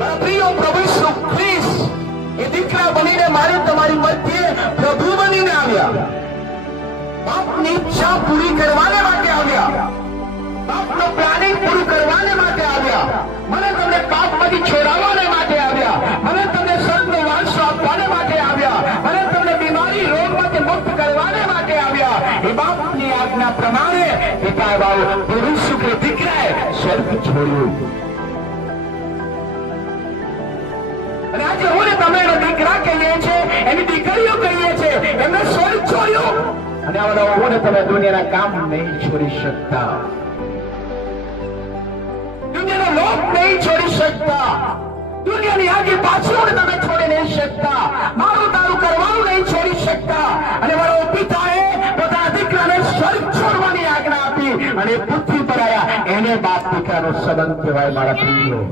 મારા પ્રિય પ્રભુ ઈસુ ખ્રિસ્ત એ દીકરા બનીને મારી તમારી મધ્યે પ્રભુ બનીને આવ્યા, બાપની ઈચ્છા પૂરી કરવાને માટે આવ્યા, બાપનું પ્લાનિંગ પૂરું કરવાને માટે આવ્યા, મને તમને પાપમાંથી છોડાવવાને માટે આવ્યા, મને તમને સ્વર્ગનો વારસો આપવાને માટે આવ્યા, મને તમને બીમારી રોગમાંથી મુક્ત કરવાને માટે આવ્યા. એ બાપની આજ્ઞા પ્રમાણે પિતા બાપ પ્રભુ ઈસુ ખ્રિસ્ત દીકરાએ સ્વર્ગ છોડ્યું. અને આજે હું ને તમે એના દીકરા કહીએ છીએ, એની દીકરીઓ કહીએ છીએ, એમને સ્વર્ગ છોડ્યું. અને આવા હું ને તમે દુનિયાના કામ નહીં છોડી શકતા, દુનિયાનો લોક નહીં છોડી શકતા, દુનિયાની આગળ પાછળ તમે છોડી નહીં શકતા, મારું તારું કરવાનું નહીં છોડી શકતા. અને મારો પિતાએ પોતાના દીકરાને સ્વર્ગ છોડવાની આજ્ઞા આપી અને પૃથ્વી પર આવ્યા. એને બાપ દીકરાનો સંબંધ કહેવાય મારા પ્રિયો.